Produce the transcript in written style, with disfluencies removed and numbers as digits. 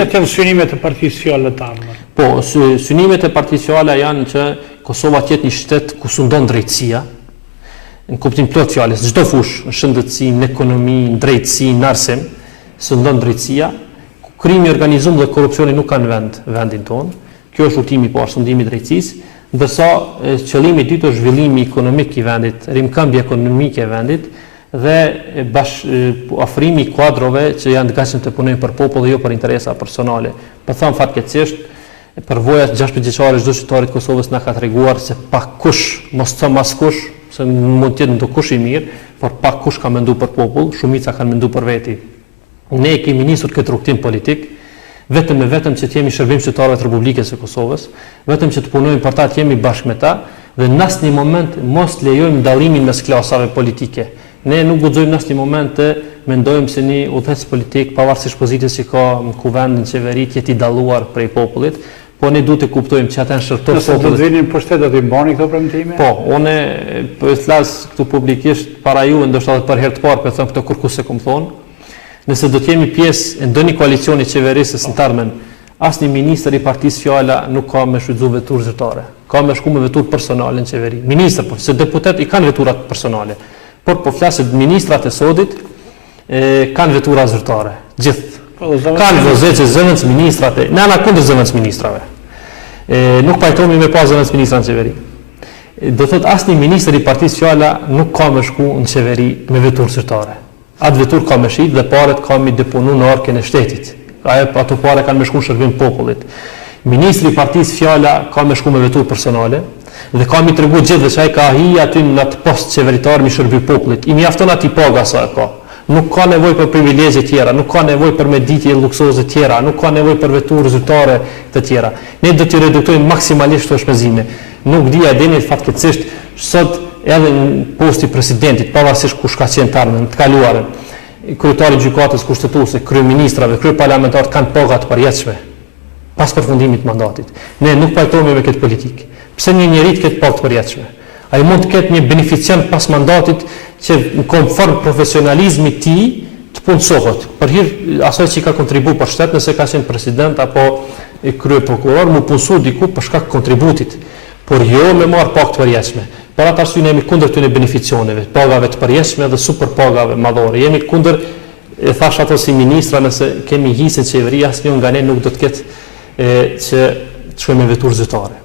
Cilat janë synimet e Partisë Fjalë të Ardhme? Po, synimet e Partisë Fjalë janë që Kosova të jetë një shtet ku sundon drejtësia, në kuptim plot fjalës, çdo fushë, në shëndetësi, në ekonomi, në drejtësi, në arsim, sundon drejtësia, ku krimi organizuar dhe korrupsioni nuk kanë vendin tonë. Kjo është udhëtimi i parë, sundimi i drejtësisë, ndërsa qëllimi i dytë është zhvillimi ekonomik i vendit, rimkëmbja ekonomike e vendit dhe afrimi i kuadrove që janë të gatshëm të punojnë për popull dhe jo për interesa personale. Po them fatkeqësisht, përvoja 6 vjeçare çdo qytetari i Kosovës na ka treguar se pa kush, mos thon askush, se mund të jetë ndokush i mirë, por pa kush ka menduar për popull, shumica kanë menduar për veti. Ne kemi nisur këtë rrugtim politik, vetëm që të jemi shërbim qytetarëve të Republikës së Kosovës, vetëm që të punojmë për ta, të jemi bashkë me ta dhe në asnjë moment mos lejojmë dallimin mes klasave politike. Ne nuk guxojmë në asnjë moment të mendojmë se një udhëheqës politik, pavarësisht pozitës që ka në kuvend, në qeveri, të jetë i dalluar prej popullit, po ne duhet të kuptojmë që ata janë shërtor popullit. Nëse do të vinin në pushtet do t'i mbani këto premtime? Po, unë po flas këtu publikisht para juve, ndoshta edhe për herë të parë, po them këtë kurrë se kom thonë. Nëse do të jemi pjesë e ndonjë koalicioni qeverisë së tarmen, asnjë ministër i Partisë Fjala nuk ka me shfrytzuar veturë zyrtare. Ka me shku me veturë personale në qeveri. Ministër, po, se deputet i kanë veturat personale. Por po flaset ministrat e sodit kanë vetura zyrtare. Gjithë. Kanë vëzëqe zëvendës ministrat në ana kundër zëvendës ministrave. Nuk pajtohemi me pas zëvendës ministra në qeveri. Do thot asnjë ministër i Partisë Fjala nuk ka me shku në qeveri me veturë zyrtare. Atë vetur ka me shit dhe paret ka me deponu në arkën e shtetit. Ato pare kanë me shku në shërbim popullit. Ministri i Partisë Fjala ka me shku me vetur personale dhe ka mi tregu gjithë që ai ka hi aty në atë post qeveritar mi shërbim popullit. I mjafton ati paga sa e ka. Nuk ka nevoj për privilegje tjera, nuk ka nevoj për meditje luksoze tjera, nuk ka nevoj për vetur zyrtare të tjera. Ne do t'i reduktojmë maksimalisht të shpenzime. Nuk dia deni fatkeqësisht sot edhe në posti presidentit, pavarësisht kush ka qenë tarmen, të kaluarën, kryetari i gjykatës kushtetuese, kryeministrave, kryeparlamentarët kanë paga të përjetshme pas përfundimit të mandatit. Ne nuk pajtohemi me këtë politikë. Pse një njeri të ketë pagë të përjetshme? Ai mund të ketë një beneficiant pas mandatit që në konform profesionalizmit të tij të punësohet për hir asaj që ka kontribuar për shtet, nëse ka qenë president apo kryeprokuror, mu punësu diku për shkak të kontributit, por jo me marr pagë të përjetshme. Për atë arsye jemi kundër këtyre beneficioneve, pagave të përjetshme dhe super pagave madhore. Jemi kundër, e thash ato si ministra, nëse kemi hisën qeveri, asnjë nga ne nuk do të ketë që të shkojmë me veturë zyrtare.